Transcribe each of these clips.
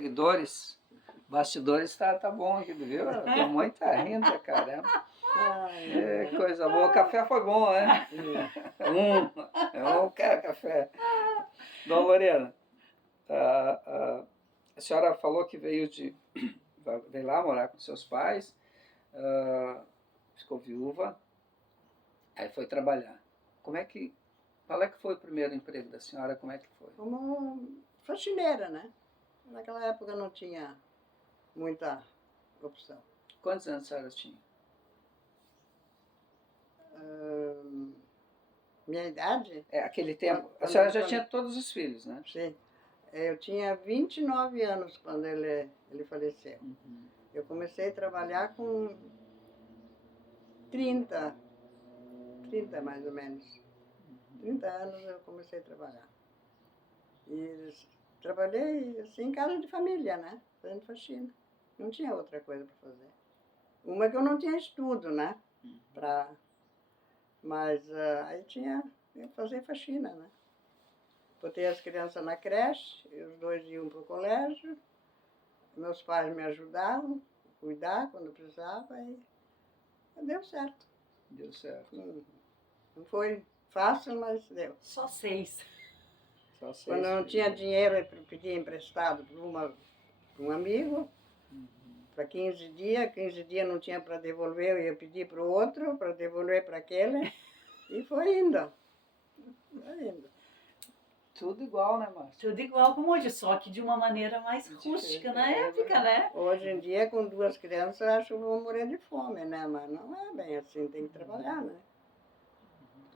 Seguidores, bastidores tá bom aqui, viu? Tua mãe tá rindo, caramba. Coisa boa. O café foi bom, né? Eu quero café. Dona Lorena, a senhora falou que veio lá morar com seus pais, ficou viúva, aí foi trabalhar. Qual é que foi o primeiro emprego da senhora? Como é que foi? Como faxineira, né? Naquela época não tinha muita opção. Quantos anos a senhora tinha? Minha idade? Aquele tempo. Quando- A senhora já quando- tinha todos os filhos, né? Sim. Eu tinha 29 anos quando ele faleceu. Uhum. Eu comecei a trabalhar com 30 mais ou menos. 30 anos eu comecei a trabalhar. E trabalhei assim em casa de família, né? Fazendo faxina. Não tinha outra coisa para fazer. Uma que eu não tinha estudo, né? Mas aí tinha que fazer faxina, né? Botei as crianças na creche, os dois iam para o colégio, meus pais me ajudavam a cuidar quando precisava e deu certo. Deu certo. Não foi fácil, mas deu. Só 6. Só 6 Quando eu não tinha dinheiro, eu pedia emprestado para um amigo, para 15 dias não tinha para devolver, eu ia pedir para o outro, para devolver para aquele, e foi indo. Foi indo. Tudo igual, né, Márcia? Tudo igual como hoje, só que de uma maneira mais rústica na época, né? Hoje em dia, com 2 crianças, eu acho que eu vou morrer de fome, né? Mas não é bem assim, tem que trabalhar, né?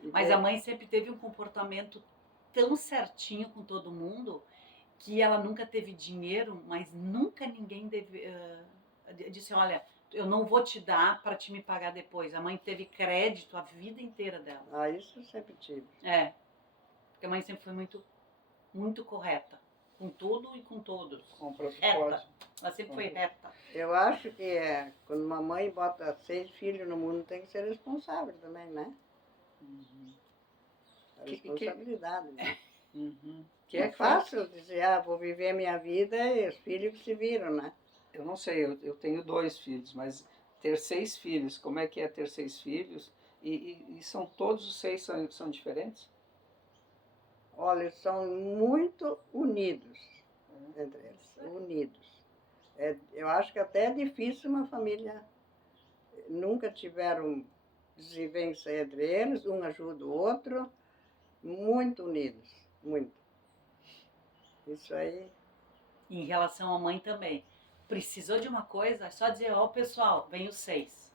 Mas a mãe sempre teve um comportamento tão certinho com todo mundo que ela nunca teve dinheiro, mas nunca ninguém disse, olha, eu não vou te dar para te me pagar depois. A mãe teve crédito a vida inteira dela. Ah, isso eu sempre tive. Porque a mãe sempre foi muito correta. Com tudo e com todos. Compra Reta. Ela sempre foi reta. Eu acho que quando uma mãe bota 6 filhos no mundo, tem que ser responsável também, né? A responsabilidade, né? Que é fácil dizer, vou viver a minha vida e os filhos que se viram, né? Eu não sei, eu tenho 2 filhos, mas ter 6 filhos, como é que é ter 6 filhos? E são todos os 6 são diferentes? Olha, eles são muito unidos entre eles, unidos. Eu acho que até é difícil uma família, nunca tiveram desenvolvência entre eles, um ajuda o outro, muito unidos, muito. Isso aí. Em relação à mãe também. Precisou de uma coisa, é só dizer, ó, pessoal, vem os 6.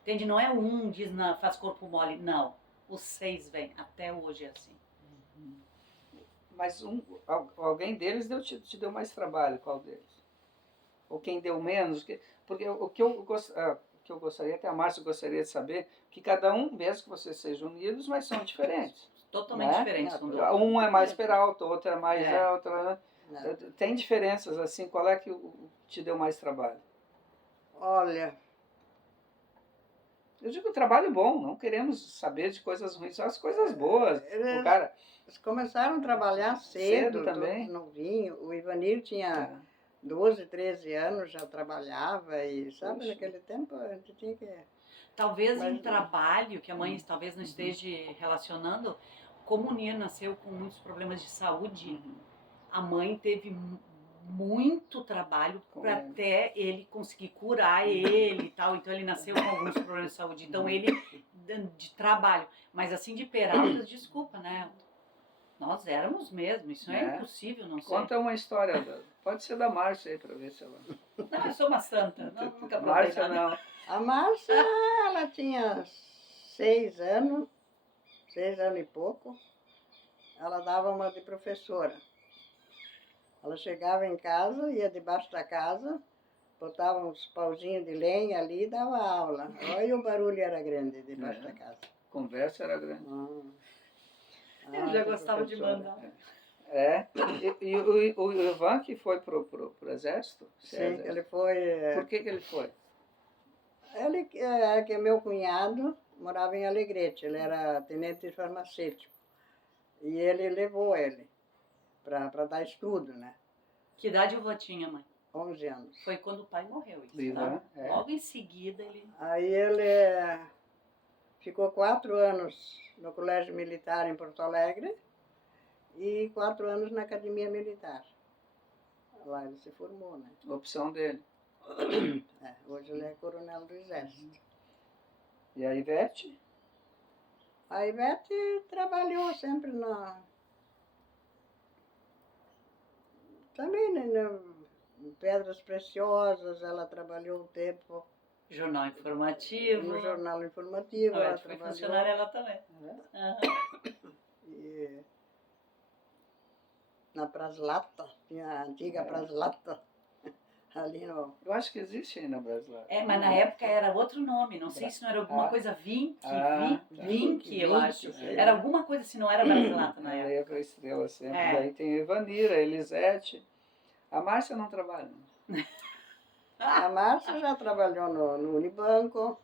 Entende? Não é um diz, não, faz corpo mole, não. Os 6 vêm, até hoje é assim. Mas alguém deles te deu mais trabalho, qual deles? Ou quem deu menos? Porque o que eu gostaria, até a Márcia gostaria de saber, que cada um, mesmo que vocês sejam unidos, mas são diferentes. Totalmente né? diferentes. Um é mais peralta, outro é mais alto. Né? Não. Tem diferenças assim, qual é que te deu mais trabalho? Olha, eu digo trabalho bom, não queremos saber de coisas ruins, só as coisas boas. Eles começaram a trabalhar cedo também. Novinho. O Ivanir tinha 12, 13 anos, já trabalhava e, sabe, Puxa. naquele tempo a gente tinha que... Talvez em trabalho, que a mãe talvez não esteja relacionando, como o Nir nasceu com muitos problemas de saúde, a mãe teve muito trabalho para até ele conseguir curar ele e tal. Então ele nasceu com alguns problemas de saúde. Então ele, de trabalho. Mas assim, de peraltas, desculpa, né? Nós éramos mesmo, isso é impossível não ser. Conta uma história, pode ser da Márcia aí para ver se ela... Não, eu sou uma santa, nunca provei Márcia nada. não. A Márcia, ela tinha 6 anos e pouco. Ela dava uma de professora. Ela chegava em casa, ia debaixo da casa, botava uns pauzinhos de lenha ali e dava aula. Olha, o barulho era grande debaixo da casa. A conversa era grande. Eu já gostava de mandar. E o Ivan que foi pro exército? Sim, ele foi... Por que ele foi? Ele, que é meu cunhado, morava em Alegrete, ele era tenente farmacêutico. E ele levou ele para dar estudo, né? Que idade o vô tinha, mãe? 11 anos. Foi quando o pai morreu, isso, Viva, tá? é. Logo em seguida ele... Aí ele ficou 4 anos no Colégio Militar em Porto Alegre e 4 anos na Academia Militar. Lá ele se formou, né? Opção dele. Hoje ele é coronel do Exército. E a Ivete? A Ivete trabalhou sempre também em Pedras Preciosas, ela trabalhou um tempo Jornal informativo. no Jornal Informativo. Ela Ela foi trabalhou funcionária ela também. É. Aham. e na Praslata, tinha a antiga Praslata, ali no... Eu acho que existe ainda Brasileira. É, mas na época era outro nome, não sei se não era alguma coisa Vink, Vink, eu acho. sei. Era alguma coisa se não era Brasilata na Ela época. ia pra Estrela sempre. É. Daí tem a Ivanira, a Elisete. A Márcia não trabalha. A Márcia já trabalhou no Unibanco,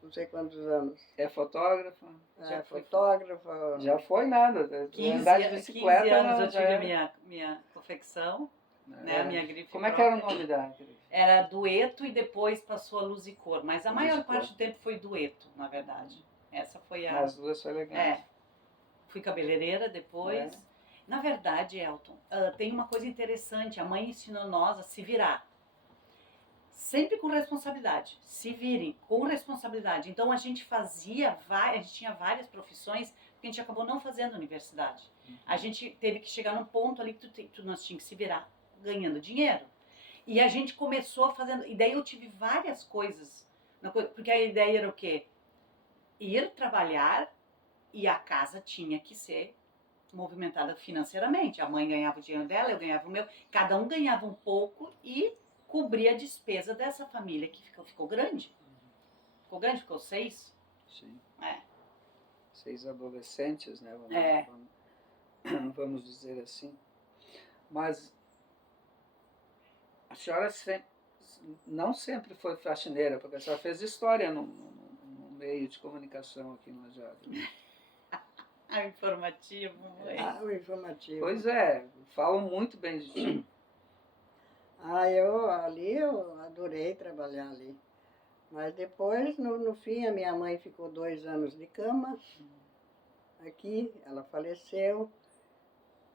não sei quantos anos. É fotógrafa. Já foi Fotógrafa. Já foi nada. 15, Andar de 15 bicicleta anos eu já tive era. minha confecção, É. né, a minha grife Como é que era o própria. nome da grife? Era dueto e depois passou a luz e cor, mas a maior Luz e cor. parte do tempo foi dueto, na verdade. Essa foi a... Nas duas foi legal. É. Fui cabeleireira depois. É. Na verdade, Elton, tem uma coisa interessante. A mãe ensinou nós a se virar. Sempre com responsabilidade. Se virem, com responsabilidade. Então, a gente tinha várias profissões, porque a gente acabou não fazendo universidade. A gente teve que chegar num ponto ali que nós tínhamos que se virar ganhando dinheiro. E a gente começou fazendo... E daí eu tive várias coisas. Porque a ideia era o quê? Ir trabalhar e a casa tinha que ser movimentada financeiramente. A mãe ganhava o dinheiro dela, eu ganhava o meu. Cada um ganhava um pouco e cobria a despesa dessa família que ficou grande. Ficou grande, ficou 6. Sim. É. 6 adolescentes, né? Vamos dizer assim. Mas a senhora não sempre foi faxineira, porque a senhora fez história no meio de comunicação aqui no Ajado. Informativo, mãe. O informativo. Pois é, falam muito bem de ti. Eu adorei trabalhar ali. Mas depois, no fim, a minha mãe ficou 2 anos de cama. Aqui, ela faleceu.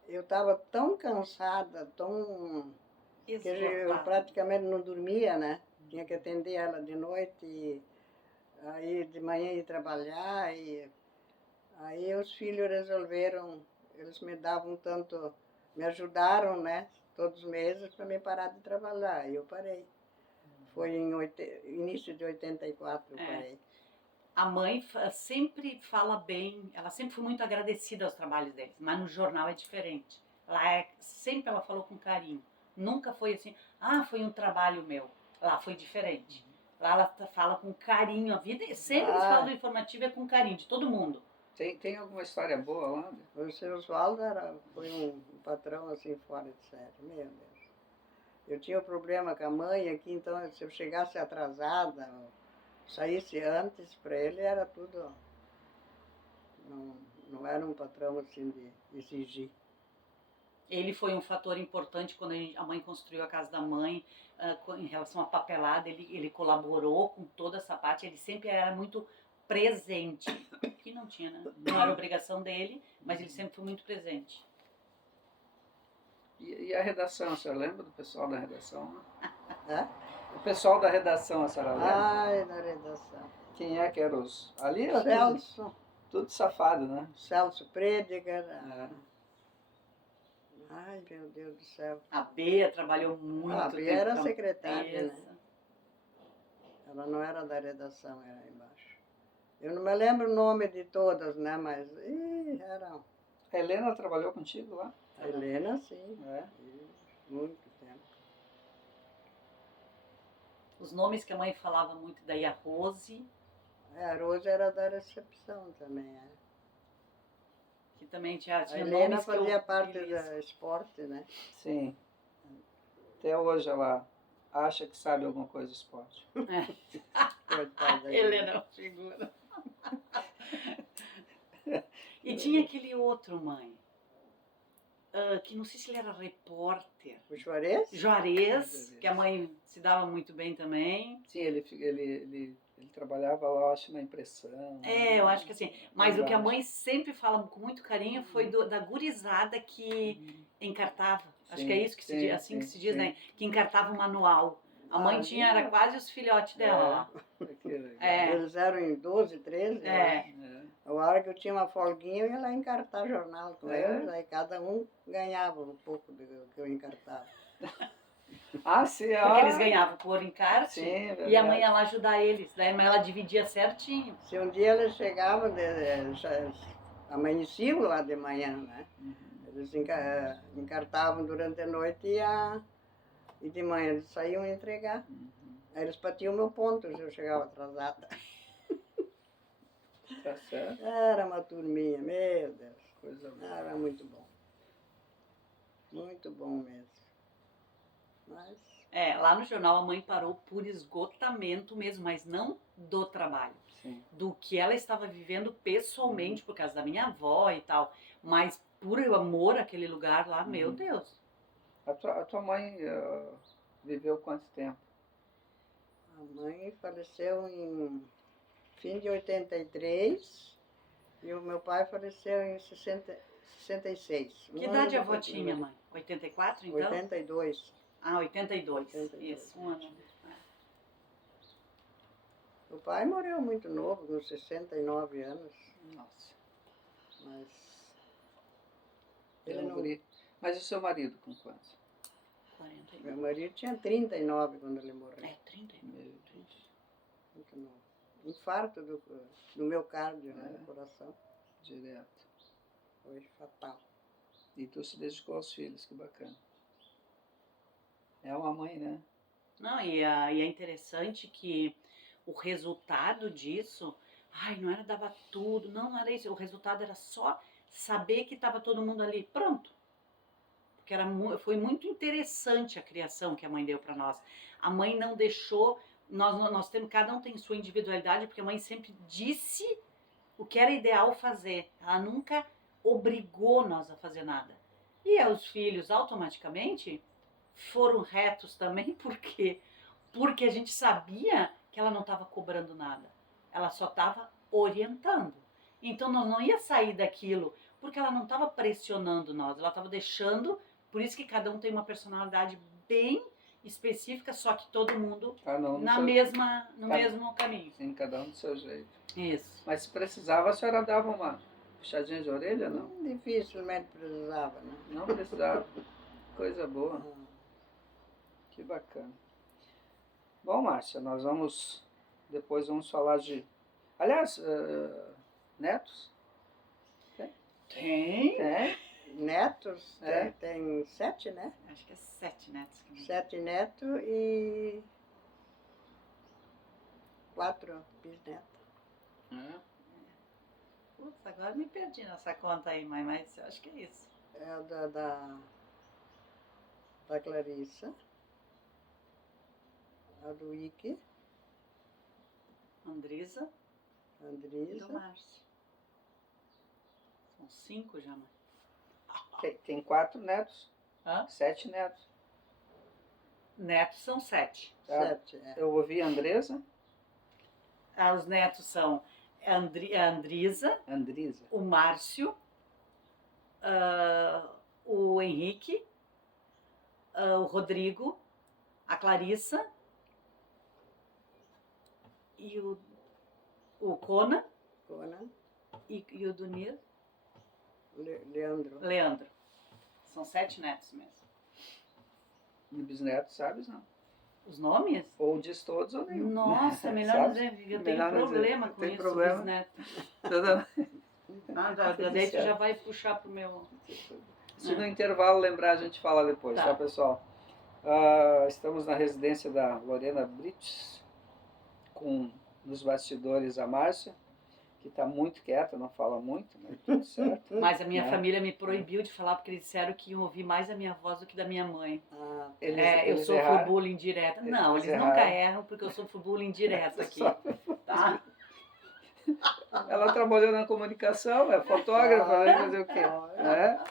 Eu estava tão cansada, que eu praticamente não dormia, né? Tinha que atender ela de noite, e aí de manhã ia trabalhar. Aí os filhos resolveram, eles me davam tanto, me ajudaram, né? Todos os meses para me parar de trabalhar. E eu parei. Foi em início de 84 eu parei. A mãe sempre fala bem, ela sempre foi muito agradecida aos trabalhos deles, mas no jornal é diferente. Sempre ela falou com carinho. Nunca foi assim, foi um trabalho meu. Lá foi diferente. Lá ela fala com carinho a vida. Sempre eles falam do informativo com carinho, de todo mundo. Tem alguma história boa lá? O seu Oswaldo foi um patrão assim fora de série, meu Deus. Eu tinha um problema com a mãe aqui, então se eu chegasse atrasada, saísse antes, para ele era tudo... Não era um patrão assim de exigir. Ele foi um fator importante quando a mãe construiu a casa da mãe, em relação à papelada, ele colaborou com toda essa parte, ele sempre era muito presente, que não tinha, né? Não era obrigação dele, mas ele sempre foi muito presente. E a redação, a senhora lembra do pessoal da redação? É? O pessoal da redação, a senhora lembra? Da redação. Quem é que era os... Ali era Celso. Tudo safado, né? Celso Prediger. É. Meu Deus do céu. A Bea trabalhou muito. A Bea era secretária, né? Ela não era da redação, era embaixo. Eu não me lembro o nome de todas, né? Mas eram. A Helena trabalhou contigo lá? A Helena, sim. É. Muito tempo. Os nomes que a mãe falava muito, daí a Rose. A Rose era da recepção também, Que também tinha a Helena nomes fazia parte do esporte, né? Sim. Até hoje ela acha que sabe alguma coisa de esporte. Coitada. Helena é uma figura. E tinha aquele outro, mãe. que não sei se ele era repórter. O Juarez? Juarez, que a mãe se dava muito bem também. Sim, ele trabalhava lá, eu acho, na impressão. Eu acho que assim. Mas o que a Embaixo. mãe sempre fala com muito carinho foi da gurizada que encartava. Acho Sim, que é isso que se diz, assim que se diz, né? Que encartava o manual. A mãe tinha, era quase os filhotes dela lá. Que legal. Eles eram em 12, 13. É. A hora que eu tinha uma folguinha, eu ia lá encartar jornal com É? eles. Aí cada um ganhava um pouco do que eu encartava. Ah, sim, Porque eles ganhavam por encarte Sim, e a verdade. mãe ia lá ajudar eles. Daí a mãe ela dividia certinho. Se um dia eles chegavam, amanheciam lá de manhã, né? Eles encartavam durante a noite e de manhã eles saíam entregar. Aí eles batiam o meu ponto se eu chegava atrasada. Tá certo. Era uma turminha, meu Deus. Coisa boa. Era muito bom. Muito bom mesmo. Mas Lá no jornal a mãe parou por esgotamento mesmo, mas não do trabalho. Sim. Do que ela estava vivendo pessoalmente, por causa da minha avó e tal. Mas por amor àquele lugar lá, meu Deus. A tua mãe viveu quanto tempo? a mãe faleceu em fim de 83 e o meu pai faleceu em 66. Que idade a avó tinha, mãe? 84, então? 82. Ah, 82. 82. Isso, um ano. O pai morreu muito novo, com 69 anos, Nossa. mas Ele ele não... Mas e o seu marido com quantos? 49. Meu marido tinha 39 quando ele morreu. 30. Meu Deus. Muito novo. Infarto do meu cardio, né, do coração. Direto. Foi fatal. E tu se dedicou aos filhos, que bacana. É uma mãe, né? Não, e é interessante que o resultado disso, não era dava tudo, não era isso. O resultado era só saber que estava todo mundo ali, pronto. Porque foi muito interessante a criação que a mãe deu para nós. A mãe não deixou, nós temos, cada um tem sua individualidade, porque a mãe sempre disse o que era ideal fazer. Ela nunca obrigou nós a fazer nada. E os filhos automaticamente foram retos também, porque a gente sabia que ela não estava cobrando nada. Ela só estava orientando. Então nós não ia sair daquilo, porque ela não estava pressionando nós, ela estava deixando. Por isso que cada um tem uma personalidade bem específica, só que todo mundo no mesmo caminho. Sim, cada um do seu jeito. Isso. Mas se precisava, a senhora dava uma puxadinha de orelha, não? Dificilmente precisava, né? Não precisava. Coisa boa. Que bacana. Bom, Márcia, nós depois vamos falar de... Aliás, netos? Tem? Tem. Netos, tem 7, né? Acho que é 7 netos. 7 netos e 4 bisnetos. Putz, agora me perdi nessa conta aí, mãe, mas eu acho que é isso. É a da Clarissa, a do Ike, Andresa a e do Andrisa, Márcio. São 5 já, mãe. Tem 4 netos. Hã? 7 netos. Netos são 7. 7. Eu ouvi a Andresa. Os netos são a Andrisa, Andrisa. o Márcio, o Henrique, o Rodrigo, a Clarissa e o Cona Conan, e o Dunir, Leandro. São 7 netos mesmo. E bisnetos, sabes, não? Os nomes? Ou diz todos ou nenhum. Nossa, melhor não dizer, eu tenho Melhor não dizer. problema com Tem isso, problema? bisneto. Toda- Daí tu já vai puxar pro meu... Se no intervalo lembrar, a gente fala depois, tá, pessoal? Estamos na residência da Lorena Brites, com nos bastidores a Márcia, que está muito quieta, não fala muito, mas tudo certo. Mas a minha Né? família me proibiu de falar porque eles disseram que iam ouvir mais a minha voz do que da minha mãe. Eu Eles sofro erraram? bullying direto. Não, eles erraram. nunca erram porque eu sofro bullying direto aqui. Tá? Ela trabalhou na comunicação, é fotógrafa, vai fazer o quê? Né?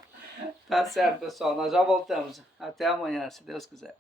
Tá certo, pessoal. Nós já voltamos. Até amanhã, se Deus quiser.